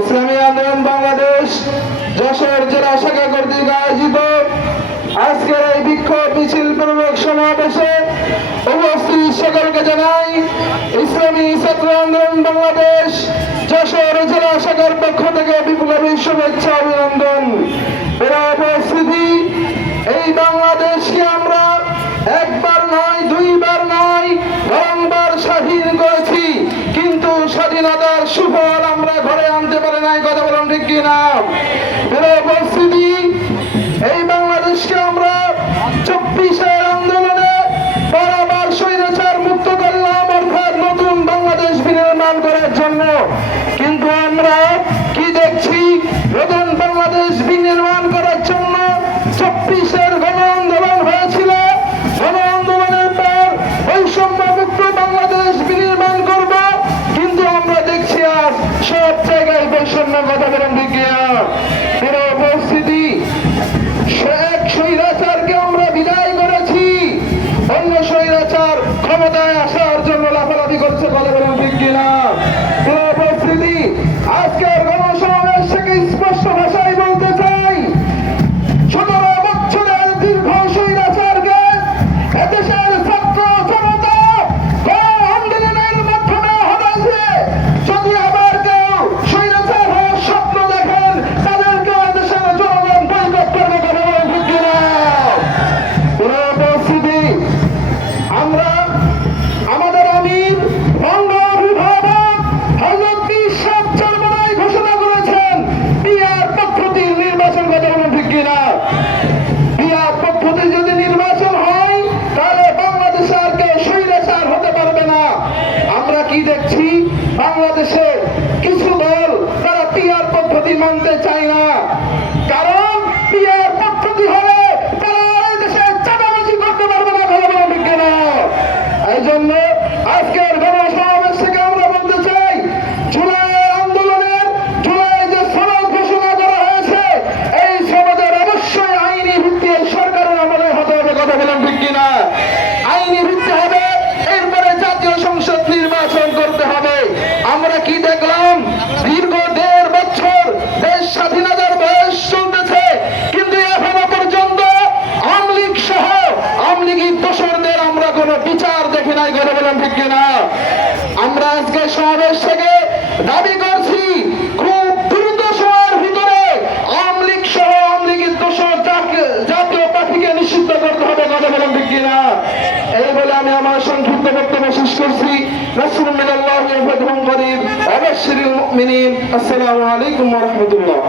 ইসলামী আন্দোলন বাংলাদেশ যশোর জেলা শাখা কর্তৃক আয়োজিত আজকের এই বিক্ষোভ মিছিল পূর্বক সমাবেশে উপস্থিত সকলকে জানাই, ইসলামী ছাত্র আন্দোলন বাংলাদেশ যশোর জেলা শাখার পক্ষ থেকে বিপ্লবী শুভেচ্ছা অভিনন্দন। এরা উপস্থিতি, এই বাংলাদেশকে আমরা একবার নয়, দুইবার নয়, বারংবার স্বাধীন করেছি, কিন্তু স্বাধীনতার সুফল বলুন না। আমরা কি দেখছি? বাংলাদেশে কিছু দল তারা পিয়ার পদ্ধতি মানতে চায় না। কারণ পিয়ার পদ্ধতি হলে আজকের আমরা বলতে চাই আন্দোলনের ঘোষণা করা হয়েছে, এই অবশ্যই আইনি সরকারের হতে আইনি ভিত্তি হবে সংসদ নির্বাচন করতে হবে। আমরা কি দেখলাম? দীর্ঘ দেড় বছর দেশ স্বাধীনতার বয়স চলতেছে। কিন্তু এখনও পর্যন্ত আমলিগ সহ আওয়ামী দোষরদের আমরা কোন বিচার দেখি নাই বলেন ঠিক কিনা? আমরা আজকে সমাবেশ থেকে দাবি করছি الشمسي نصر من الله وفتح قريب وبشر المؤمنين. السلام عليكم ورحمة الله.